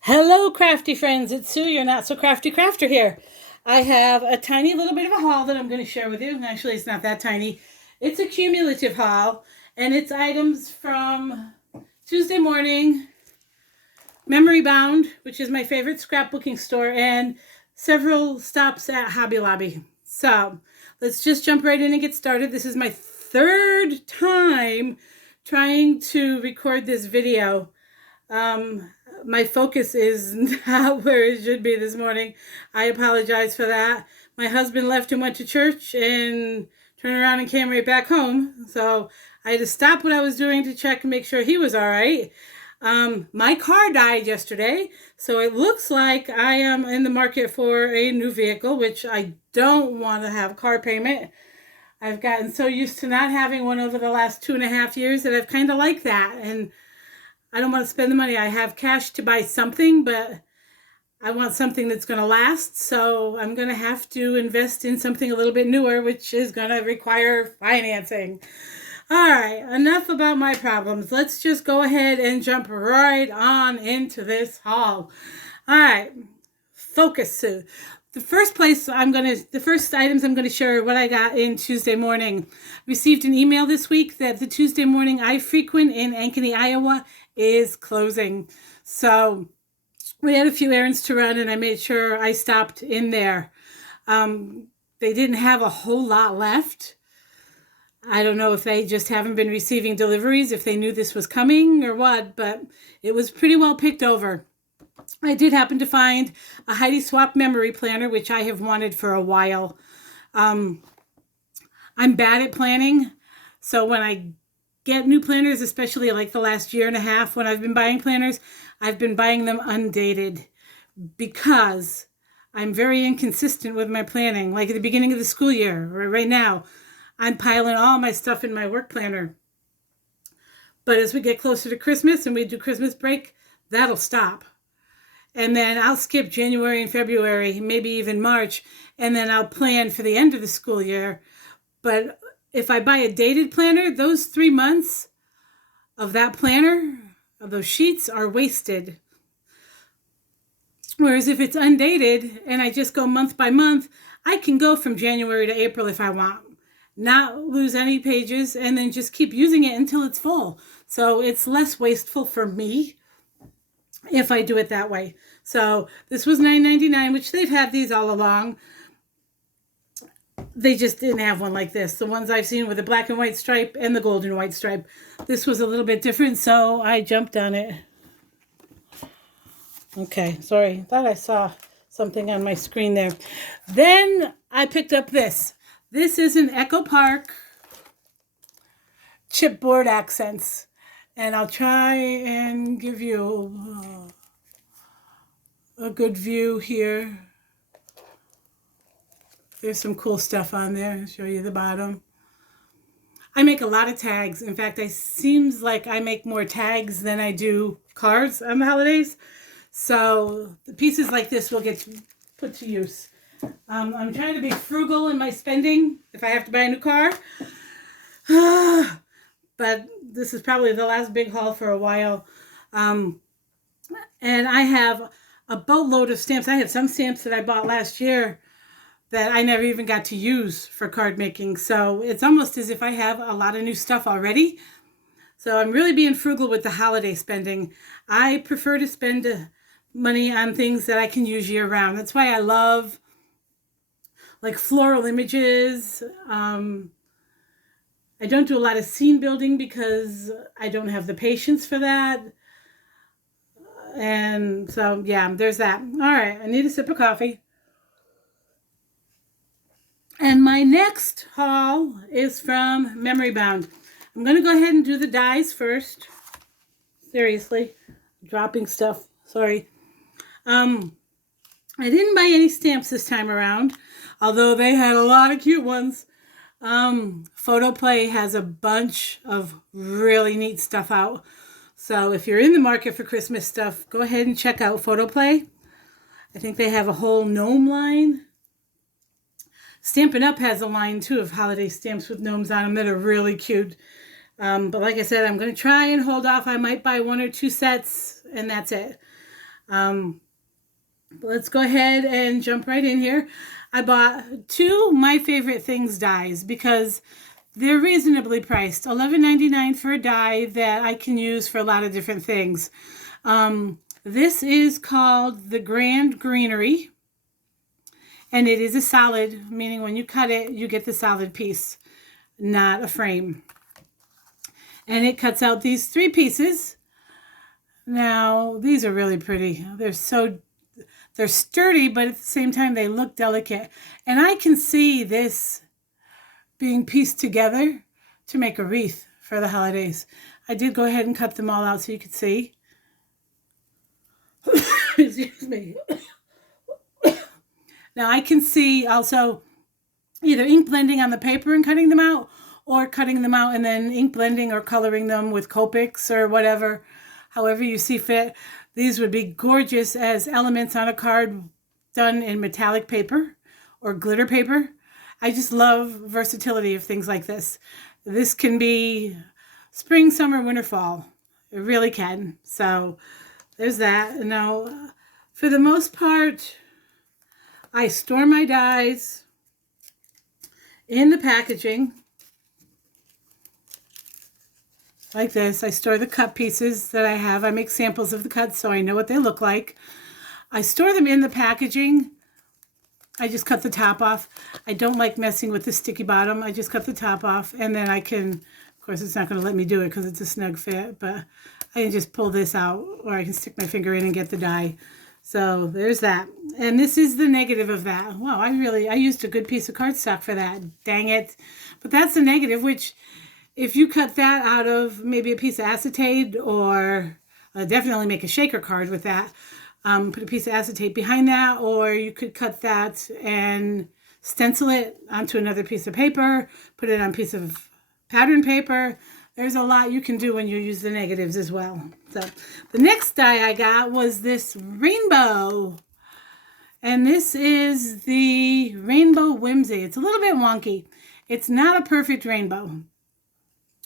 Hello, crafty friends. It's Sue, your not so crafty crafter here. I have a tiny little bit of a haul that I'm going to share with you. Actually, it's not that tiny. It's a cumulative haul, and it's items from Tuesday Morning, Memory Bound, which is my favorite scrapbooking store, and several stops at Hobby Lobby. So let's just jump right in and get started. This is my third time trying to record this video. My focus is not where it should be this morning. I apologize for that. My husband left and went to church and turned around and came right back home. So I had to stop what I was doing to check and make sure he was all right. My car died yesterday, so it looks like I am in the market for a new vehicle, which I don't want to have car payment. I've gotten so used to not having one over the last 2.5 years that I've kind of liked that. And I don't want to spend the money. I have cash to buy something, but I want something that's going to last. So I'm going to have to invest in something a little bit newer, which is going to require financing. All right, enough about my problems. Let's just go ahead and jump right on into this haul. All right, focus, Sue. The first items I'm going to share are what I got in Tuesday Morning. Received an email this week that the Tuesday Morning I frequent in Ankeny, Iowa is closing. So we had a few errands to run and I made sure I stopped in there. They didn't have a whole lot left. I don't know if they just haven't been receiving deliveries, if they knew this was coming or what, but it was pretty well picked over. I did happen to find a Heidi Swapp memory planner, which I have wanted for a while. I'm bad at planning, so when I get new planners, especially like the last year and a half when I've been buying planners, I've been buying them undated because I'm very inconsistent with my planning. Like at the beginning of the school year, or right now, I'm piling all my stuff in my work planner. But as we get closer to Christmas and we do Christmas break, that'll stop. And then I'll skip January and February, maybe even March, and then I'll plan for the end of the school year. But if I buy a dated planner, those 3 months of that planner, of those sheets, are wasted. Whereas if it's undated and I just go month by month, I can go from January to April if I want. Not lose any pages and then just keep using it until it's full. So it's less wasteful for me if I do it that way. So this was $9.99, which they've had these all along. They just didn't have one like this. The ones I've seen with the black and white stripe and the gold and white stripe. This was a little bit different, so I jumped on it. Okay, sorry. Thought I saw something on my screen there. Then I picked up this. This is an Echo Park chipboard accents. And I'll try and give you a good view here. There's some cool stuff on there. I'll show you the bottom. I make a lot of tags. In fact, it seems like I make more tags than I do cards on the holidays. So the pieces like this will get put to use. I'm trying to be frugal in my spending if I have to buy a new car. But this is probably the last big haul for a while. And I have a boatload of stamps. I have some stamps that I bought last year that I never even got to use for card making. So it's almost as if I have a lot of new stuff already. So I'm really being frugal with the holiday spending. I prefer to spend money on things that I can use year round. That's why I love like floral images. I don't do a lot of scene building because I don't have the patience for that. And so, yeah, there's that. All right, I need a sip of coffee. And my next haul is from Memory Bound. I'm going to go ahead and do the dies first. Seriously, dropping stuff. Sorry. I didn't buy any stamps this time around, although they had a lot of cute ones. Photoplay has a bunch of really neat stuff out. So if you're in the market for Christmas stuff, go ahead and check out Photoplay. I think they have a whole gnome line. Stampin' Up! Has a line too of holiday stamps with gnomes on them that are really cute. But like I said, I'm going to try and hold off. I might buy 1 or 2 sets and that's it. Let's go ahead and jump right in here. I bought two My Favorite Things dies because they're reasonably priced. $11.99 for a die that I can use for a lot of different things. This is called the Grand Greenery, and it is a solid, meaning when you cut it, you get the solid piece, not a frame. And it cuts out these 3 pieces. Now, these are really pretty. They're sturdy, but at the same time, they look delicate. And I can see this being pieced together to make a wreath for the holidays. I did go ahead and cut them all out so you could see. Excuse me. Now I can see also either ink blending on the paper and cutting them out, or cutting them out and then ink blending or coloring them with Copics or whatever, however you see fit. These would be gorgeous as elements on a card done in metallic paper or glitter paper. I just love versatility of things like this. This can be spring, summer, winter, fall. It really can. So there's that. Now, for the most part, I store my dies in the packaging like this. I store the cut pieces that I have. I make samples of the cuts so I know what they look like. I store them in the packaging. I just cut the top off. I don't like messing with the sticky bottom. I just cut the top off, and then I can, of course it's not going to let me do it because it's a snug fit, but I can just pull this out, or I can stick my finger in and get the die. So there's that. And this is the negative of that. Wow, I used a good piece of cardstock for that. Dang it. But that's the negative, which if you cut that out of maybe a piece of acetate, or definitely make a shaker card with that, put a piece of acetate behind that, or you could cut that and stencil it onto another piece of paper, put it on a piece of pattern paper. There's a lot you can do when you use the negatives as well. So the next die I got was this rainbow. And this is the Rainbow Whimsy. It's a little bit wonky. It's not a perfect rainbow,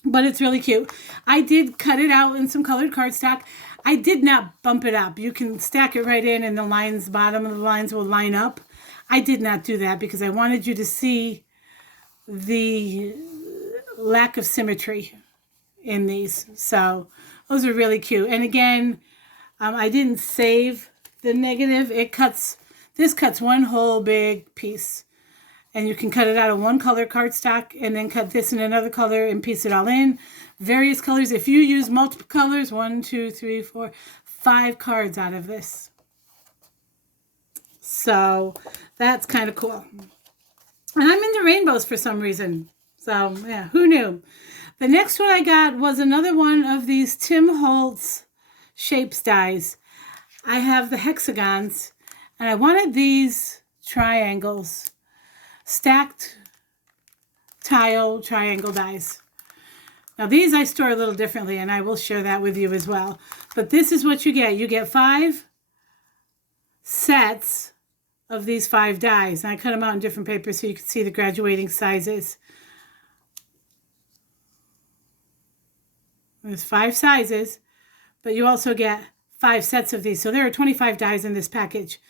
but it's really cute. I did cut it out in some colored cardstock. I did not bump it up. You can stack it right in and the lines, bottom of the lines will line up. I did not do that because I wanted you to see the lack of symmetry in these. So those are really cute. And again, I didn't save the negative. This cuts one whole big piece. And you can cut it out of one color cardstock and then cut this in another color and piece it all in. Various colors. If you use multiple colors, 1, 2, 3, 4, 5 cards out of this. So that's kind of cool. And I'm into rainbows for some reason. So yeah, who knew? The next one I got was another one of these Tim Holtz shapes dies. I have the hexagons, and I wanted these triangles. Stacked tile triangle dies. Now these I store a little differently, and I will share that with you as well. But this is what you get. You get 5 sets of these 5 dies. And I cut them out in different papers so you can see the graduating sizes. There's 5 sizes, but you also get 5 sets of these. So there are 25 dies in this package.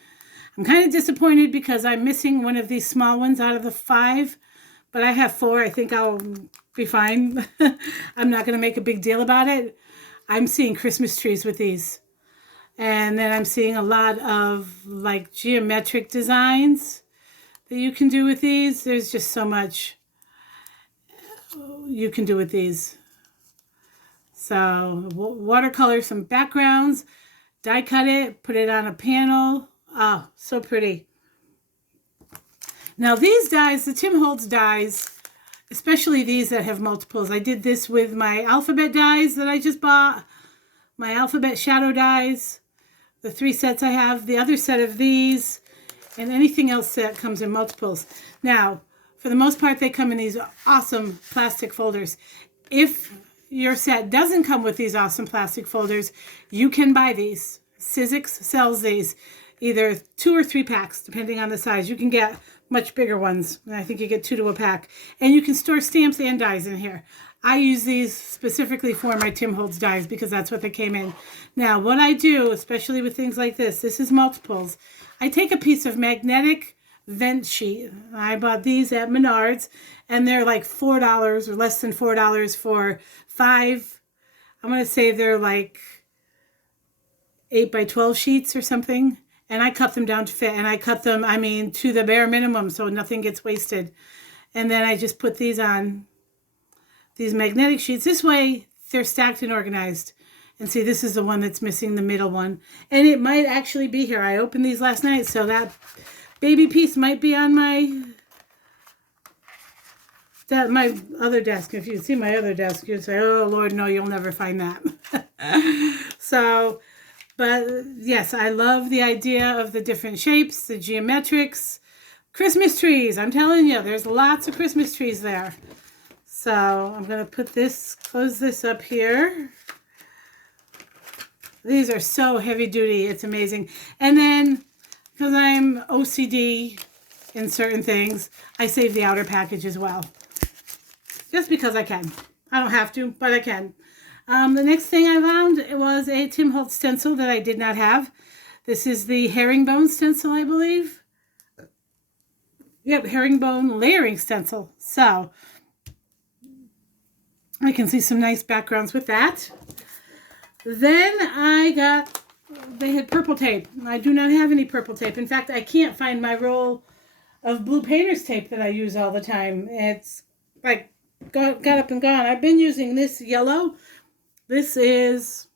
I'm kind of disappointed because I'm missing one of these small ones out of the 5, but I have 4. I think I'll be fine. I'm not going to make a big deal about it. I'm seeing Christmas trees with these. And then I'm seeing a lot of like geometric designs that you can do with these. There's just so much you can do with these. So watercolor some backgrounds, die cut it, put it on a panel. Oh, so pretty. Now these dies, the Tim Holtz dies, especially these that have multiples. I did this with my alphabet dies that I just bought, my alphabet shadow dies, the 3 sets I have, the other set of these, and anything else that comes in multiples. Now, for the most part, they come in these awesome plastic folders. If your set doesn't come with these awesome plastic folders, you can buy these. Sizzix sells these, either 2 or 3 packs, depending on the size. You can get much bigger ones. And I think you get 2 to a pack. And you can store stamps and dies in here. I use these specifically for my Tim Holtz dies because that's what they came in. Now, what I do, especially with things like this is multiples. I take a piece of magnetic vent sheet. I bought these at Menards, and they're like $4 or less than $4 for 5. I'm going to say they're like 8 by 12 sheets or something. And I cut them down to fit. And I cut them, I mean, to the bare minimum so nothing gets wasted. And then I just put these on these magnetic sheets. This way they're stacked and organized. And see, this is the one that's missing the middle one. And it might actually be here. I opened these last night, so that baby piece might be on my other desk. If you see my other desk, you'd say, oh, Lord, no, you'll never find that. So, but yes, I love the idea of the different shapes, the geometrics, Christmas trees. I'm telling you, there's lots of Christmas trees there. So I'm going to put this, close this up here. These are so heavy duty. It's amazing. And then, because I'm OCD in certain things, I save the outer package as well. Just because I can. I don't have to, but I can. The next thing I found was a Tim Holtz stencil that I did not have. This is the herringbone stencil, I believe. Yep, herringbone layering stencil. So, I can see some nice backgrounds with that. Then they had purple tape. I do not have any purple tape. In fact, I can't find my roll of blue painter's tape that I use all the time. It's like got up and gone. I've been using this yellow. This is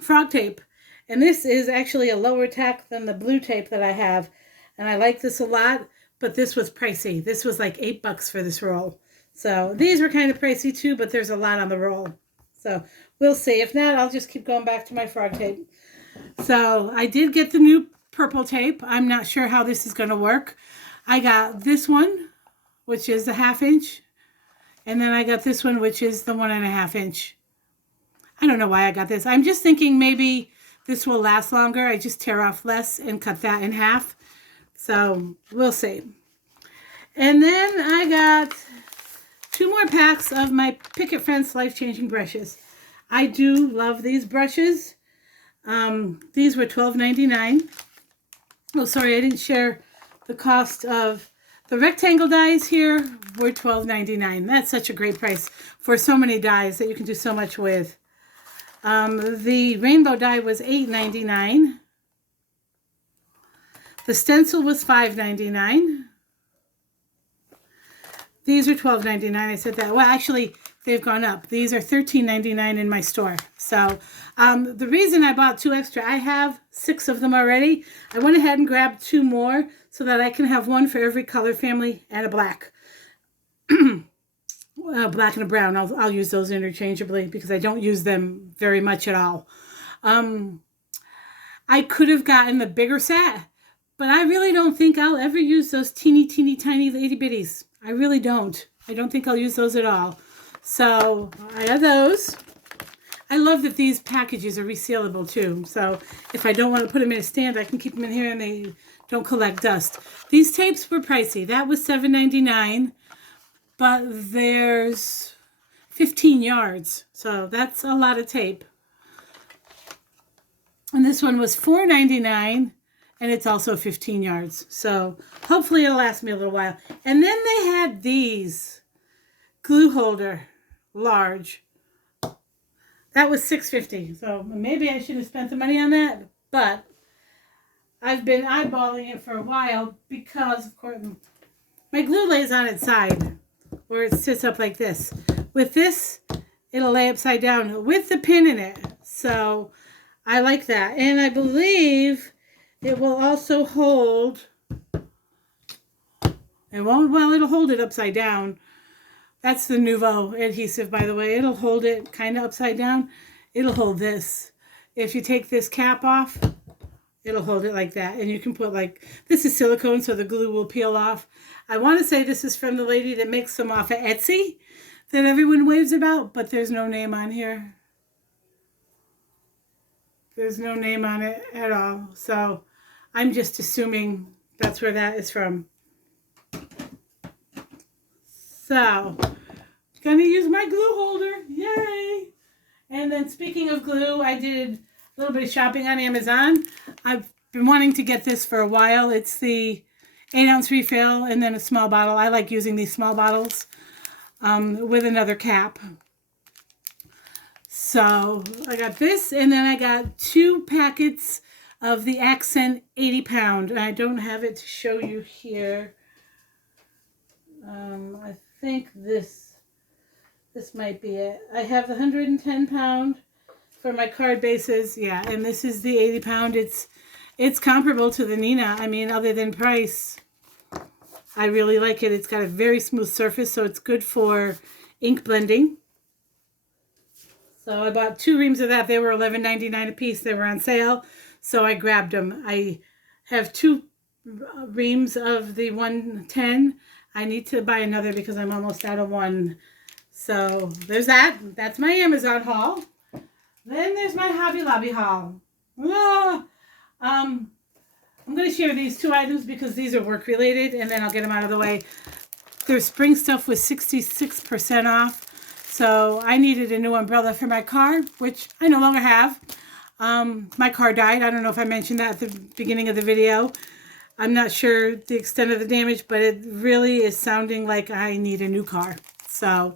frog tape. And this is actually a lower tack than the blue tape that I have. And I like this a lot, but this was pricey. This was like $8 for this roll. So these were kind of pricey too, but there's a lot on the roll. So we'll see. If not, I'll just keep going back to my frog tape. So I did get the new purple tape. I'm not sure how this is going to work. I got this one, which is the 1/2 inch. And then I got this one, which is the 1.5 inch. I don't know why I got this. I'm just thinking maybe this will last longer. I just tear off less and cut that in half. So we'll see. And then I got 2 more packs of my Picket Fence Life-Changing brushes. I do love these brushes. These were $12.99. Oh, sorry, I didn't share the cost of the rectangle dies here were $12.99. That's such a great price for so many dies that you can do so much with. The rainbow die was $8.99. The stencil was $5.99. These are $12.99. I said that. Well, actually, they've gone up. These are $13.99 in my store. So the reason I bought 2 extra, I have 6 of them already. I went ahead and grabbed 2 more so that I can have one for every color family and a black. Black and a brown. I'll use those interchangeably because I don't use them very much at all. I could have gotten the bigger set, but I really don't think I'll ever use those teeny tiny itty bitties. I really don't. I don't think I'll use those at all. So I have those. I love that these packages are resealable too. So if I don't want to put them in a stand, I can keep them in here and they don't collect dust. These tapes were pricey. That was $7.99, but there's 15 yards. So that's a lot of tape. And this one was $4.99. And it's also 15 yards. So hopefully it'll last me a little while. And then they had these glue holder, large. That was $6.50. So maybe I should have spent the money on that. But I've been eyeballing it for a while because, of course, my glue lays on its side where it sits up like this. With this, it'll lay upside down with the pin in it. So I like that. And I believe it will also hold, it'll hold it upside down. That's the Nouveau adhesive, by the way. It'll hold it kind of upside down. It'll hold this. If you take this cap off, it'll hold it like that. And you can put this is silicone, so the glue will peel off. I want to say this is from the lady that makes them off of Etsy that everyone waves about, but there's no name on here. There's no name on it at all. So I'm just assuming that's where that is from. So, gonna use my glue holder. Yay! And then speaking of glue, I did a little bit of shopping on Amazon. I've been wanting to get this for a while. It's the 8-ounce refill and then a small bottle. I like using these small bottles with another cap. So I got this, and then I got 2 packets of the Accent 80 pound. I don't have it to show you here. I think this might be it. I have the 110 pound for my card bases. Yeah, and this is the 80 pound. It's comparable to the Nina. I mean, other than price, I really like it. It's got a very smooth surface, so it's good for ink blending. So I bought 2 reams of that. They were $11.99 a piece. They were on sale, so I grabbed them. I have 2 reams of the 110. I need to buy another because I'm almost out of one. So there's that. That's my Amazon haul. Then there's my Hobby Lobby haul. I'm going to share these 2 items because these are work related, and then I'll get them out of the way. Their spring stuff was 66% off. So I needed a new umbrella for my car, which I no longer have. My car died. I don't know if I mentioned that at the beginning of the video. I'm not sure the extent of the damage, but it really is sounding like I need a new car. So,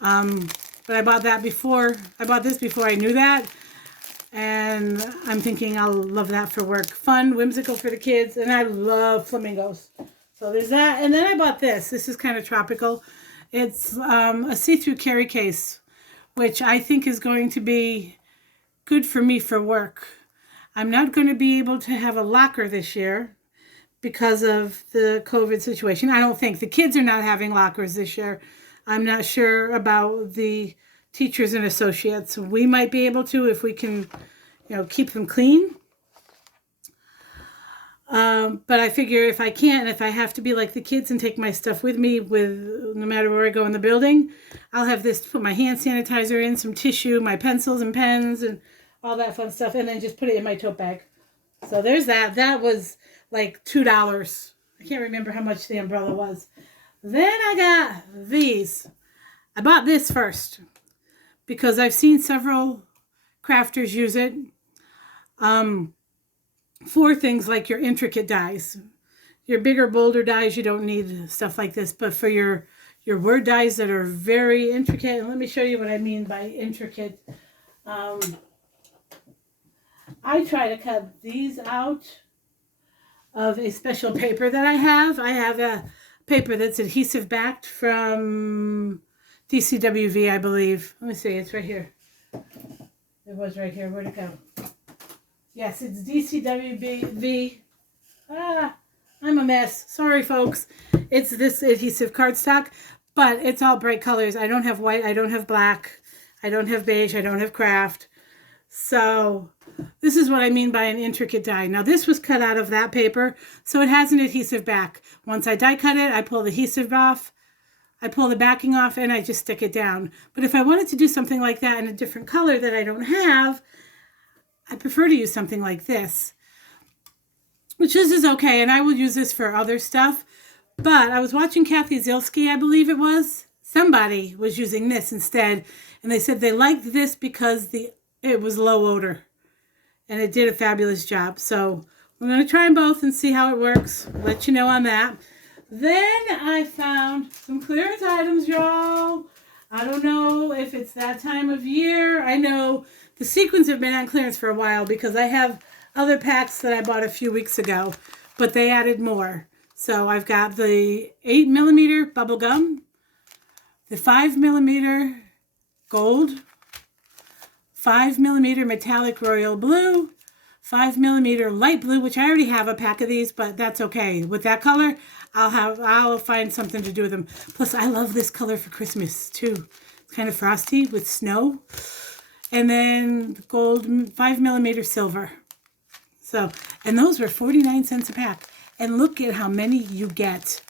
but I bought that before. I bought this before I knew that. And I'm thinking I'll love that for work. Fun, whimsical for the kids. And I love flamingos. So there's that. And then I bought this. This is kind of tropical. It's a see-through carry case, which I think is going to be good for me for work. I'm not going to be able to have a locker this year because of the COVID situation. I don't think. The kids are not having lockers this year. I'm not sure about the teachers and associates. We might be able to if we can, keep them clean. But I figure if I can't, if I have to be like the kids and take my stuff with me no matter where I go in the building, I'll have this to put my hand sanitizer in, some tissue, my pencils and pens and all that fun stuff, and then just put it in my tote bag. So there's that. That was like $2. I can't remember how much the umbrella was. Then I got these. I bought this first because I've seen several crafters use it. For things like your intricate dies. Your bigger, bolder dies, you don't need stuff like this. But for your word dies that are very intricate, and let me show you what I mean by intricate. I try to cut these out of a special paper that I have. I have a paper that's adhesive backed from DCWV, I believe. Let me see, it's right here. It was right here. Where'd it go? Yes, it's DCWV. I'm a mess. Sorry, folks. It's this adhesive cardstock, but it's all bright colors. I don't have white. I don't have black. I don't have beige. I don't have craft. So this is what I mean by an intricate die. Now, this was cut out of that paper, so it has an adhesive back. Once I die cut it, I pull the adhesive off. I pull the backing off, and I just stick it down. But if I wanted to do something like that in a different color that I don't have, I prefer to use something like this, which this is okay, and I will use this for other stuff. But I was watching Kathy Zilski, I believe it was. Somebody was using this instead, and they said they liked this because it was low odor, and it did a fabulous job. So I'm going to try them both and see how it works. I'll let you know on that. Then I found some clearance items, y'all. I don't know if it's that time of year. I know the sequins have been on clearance for a while because I have other packs that I bought a few weeks ago, but they added more. So I've got the 8mm bubble gum, the 5mm gold, 5mm metallic royal blue, 5mm light blue, which I already have a pack of these, but that's okay. With that color, I'll find something to do with them. Plus, I love this color for Christmas too. It's kind of frosty with snow. And then gold 5mm silver. So, and those were 49 cents a pack. And look at how many you get.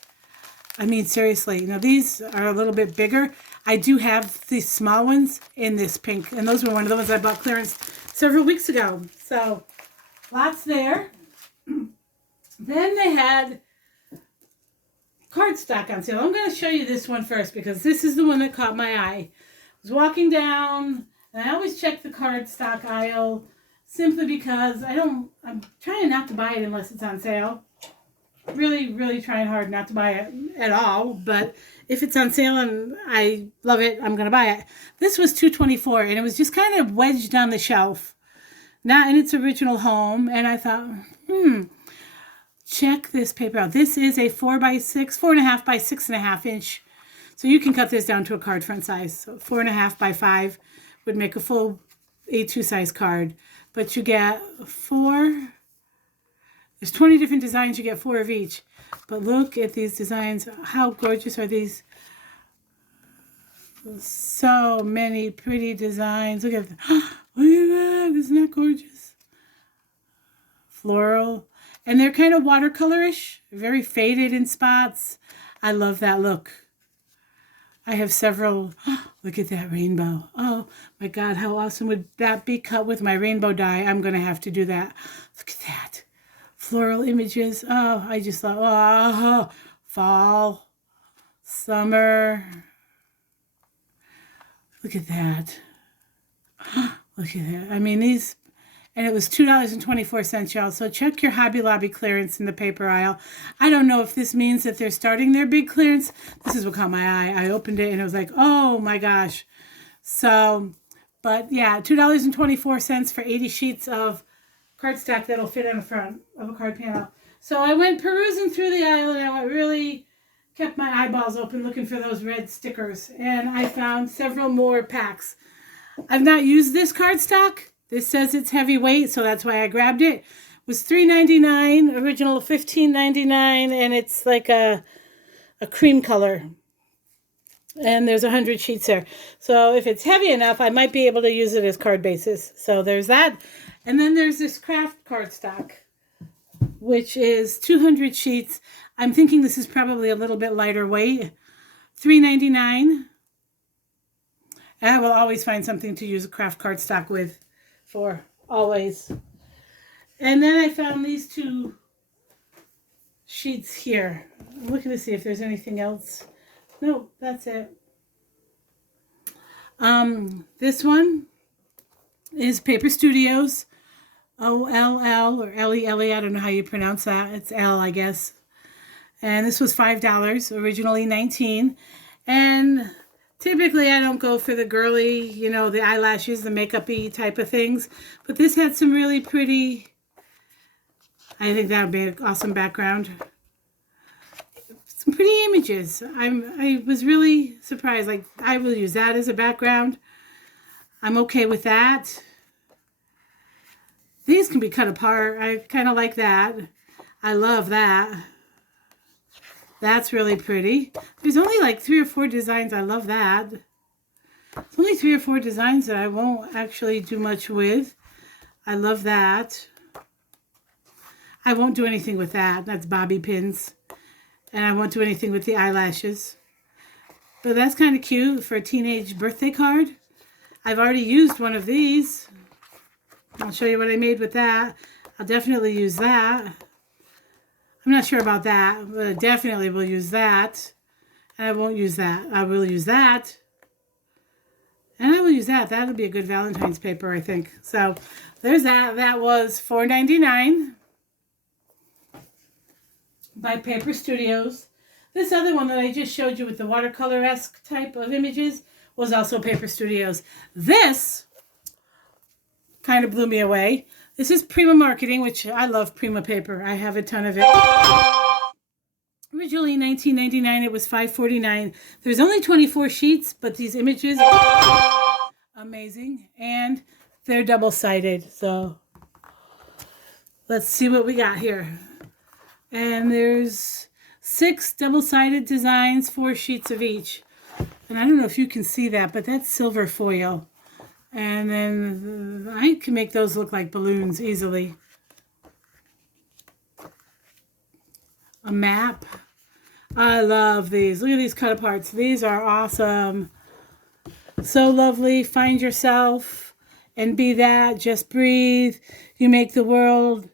I mean, seriously. Now, these are a little bit bigger. I do have these small ones in this pink. And those were one of the ones I bought clearance several weeks ago. So, lots there. Then they had cardstock on sale. I'm going to show you this one first because this is the one that caught my eye. I was walking down, and I always check the cardstock aisle simply because I'm trying not to buy it unless it's on sale. Really, really trying hard not to buy it at all, but if it's on sale and I love it, I'm going to buy it. This was $2.24, and it was just kind of wedged on the shelf, not in its original home, and I thought, check this paper out. This is a 4.5 by 6.5 inch, so you can cut this down to a card front size. So 4.5 by 5 would make a full A2 size card, but you get 4. There's 20 different designs. You get 4 of each. But look at these designs. How gorgeous are these? So many pretty designs. Look at that. Look at that. Isn't that gorgeous? Floral. And they're kind of watercolorish. Very faded in spots. I love that look. I have several. Look at that rainbow. Oh my God. How awesome would that be cut with my rainbow die? I'm going to have to do that. Look at that. Floral images. Oh, I just thought, oh, fall, summer. Look at that. Look at that. I mean, these, and it was $2.24, y'all. So check your Hobby Lobby clearance in the paper aisle. I don't know if this means that they're starting their big clearance. This is what caught my eye. I opened it and it was like, oh my gosh. So, but yeah, $2.24 for 80 sheets of cardstock that'll fit on the front of a card panel. So I went perusing through the aisle, and I really kept my eyeballs open looking for those red stickers. And I found several more packs. I've not used this cardstock. This says it's heavyweight, so that's why I grabbed it. It was $3.99, original $15.99, and it's like a cream color. And there's 100 sheets there. So if it's heavy enough, I might be able to use it as card bases. So there's that. And then there's this craft cardstock, which is 200 sheets. I'm thinking this is probably a little bit lighter weight. $3.99. And I will always find something to use a craft cardstock with for, always. And then I found these 2 sheets here. I'm looking to see if there's anything else. No, that's it. This one is Paper Studios. OLL or LELE, I don't know how you pronounce that. It's L, I guess. And this was $5, originally $19. And typically I don't go for the girly, you know, the eyelashes, the makeup-y type of things. But this had some really pretty, I think that would be an awesome background. Some pretty images. I was really surprised. Like, I will use that as a background. I'm okay with that. These can be cut apart. I kind of like that. I love that. That's really pretty. There's only like 3 or 4 designs. I love that. It's only 3 or 4 designs that I won't actually do much with. I love that. I won't do anything with that. That's bobby pins. And I won't do anything with the eyelashes. But that's kind of cute for a teenage birthday card. I've already used one of these. I'll show you what I made with that. I'll definitely use that. I'm not sure about that, but I definitely will use that. And I won't use that. I will use that. And I will use that. That'll be a good Valentine's paper, I think. So there's that. That was $4.99 by Paper Studios. This other one that I just showed you with the watercolor-esque type of images was also Paper Studios. This kind of blew me away. This is Prima Marketing, which I love Prima paper. I have a ton of it. Originally $19.99, it was $5.49. There's only 24 sheets, but these images are amazing. And they're double-sided. So let's see what we got here. And there's 6 double-sided designs, 4 sheets of each. And I don't know if you can see that, but that's silver foil. And then I can make those look like balloons easily. A map. I love these. Look at these cut aparts. These are awesome. So lovely. Find yourself and be that. Just breathe. You make the world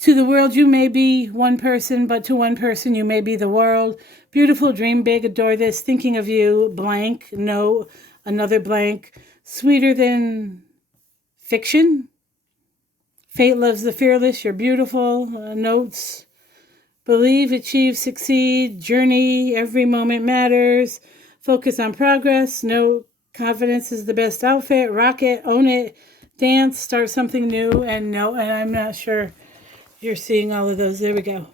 To the world, you may be one person, but to one person, you may be the world. Beautiful, dream big, adore this. Thinking of you, blank, no, another blank. Sweeter than fiction. Fate loves the fearless, you're beautiful. Notes. Believe, achieve, succeed. Journey, every moment matters. Focus on progress. No, confidence is the best outfit. Rock it, own it. Dance, start something new. And no, and I'm not sure you're seeing all of those. There we go.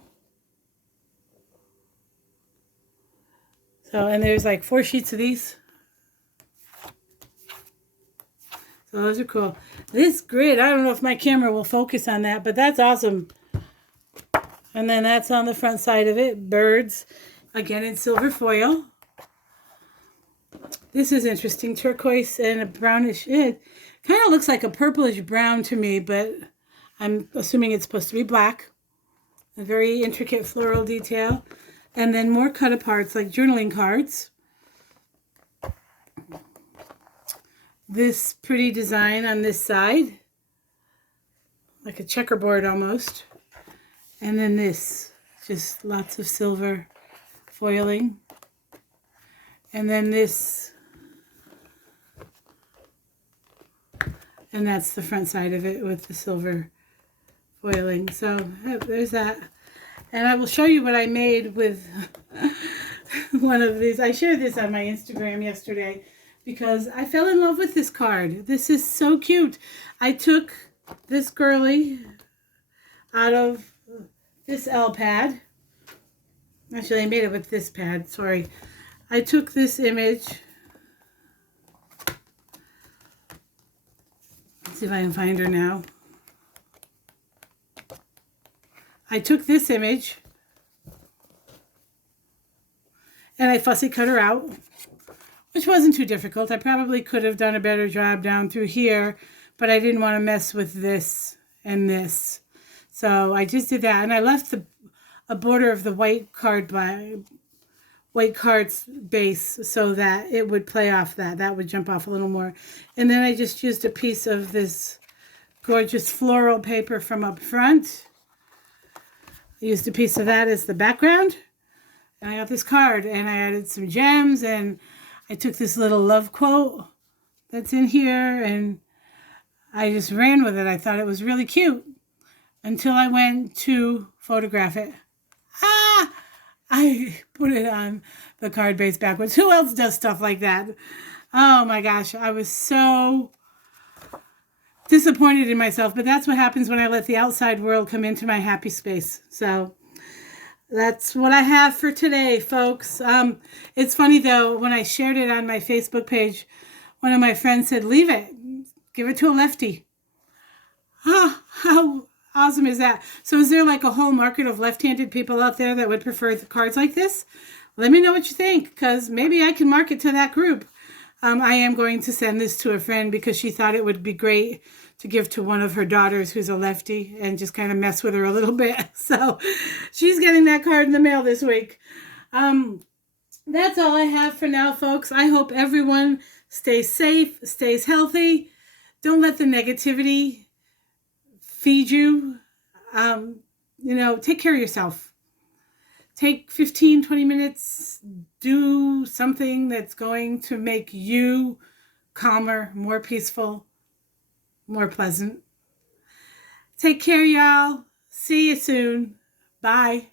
So, and there's like 4 sheets of these. So those are cool. This grid, I don't know if my camera will focus on that, but that's awesome. And then that's on the front side of it. Birds, again in silver foil. This is interesting. Turquoise and a brownish. It kind of looks like a purplish brown to me, but I'm assuming it's supposed to be black. A very intricate floral detail. And then more cut aparts like journaling cards. This pretty design on this side. Like a checkerboard almost. And then this. Just lots of silver foiling. And then this. And that's the front side of it with the silver foiling. So there's that. And I will show you what I made with one of these. I shared this on my Instagram yesterday because I fell in love with this card. This is so cute. I took this girly out of this L pad. Actually, I made it with this pad. Sorry. I took this image. Let's see if I can find her now. I took this image and I fussy cut her out, which wasn't too difficult. I probably could have done a better job down through here, but I didn't want to mess with this and this. So I just did that, and I left a border of the white card's base so that it would play off that. That would jump off a little more. And then I just used a piece of this gorgeous floral paper from up front. I used a piece of that as the background. And I got this card, and I added some gems, and I took this little love quote that's in here, and I just ran with it. I thought it was really cute until I went to photograph it. I put it on the card base backwards. Who else does stuff like that? Oh my gosh, I was so disappointed in myself, but that's what happens when I let the outside world come into my happy space. So that's what I have for today, folks. It's funny though, when I shared it on my Facebook page, one of my friends said, leave it, give it to a lefty. How awesome is that? So is there like a whole market of left-handed people out there that would prefer cards like this? Let me know what you think, because maybe I can market to that group. I am going to send this to a friend because she thought it would be great to give to one of her daughters who's a lefty and just kind of mess with her a little bit. So she's getting that card in the mail this week. That's all I have for now, folks. I hope everyone stays safe, stays healthy. Don't let the negativity feed you. Take care of yourself. Take 15, 20 minutes, do something that's going to make you calmer, more peaceful, more pleasant. Take care, y'all. See you soon. Bye.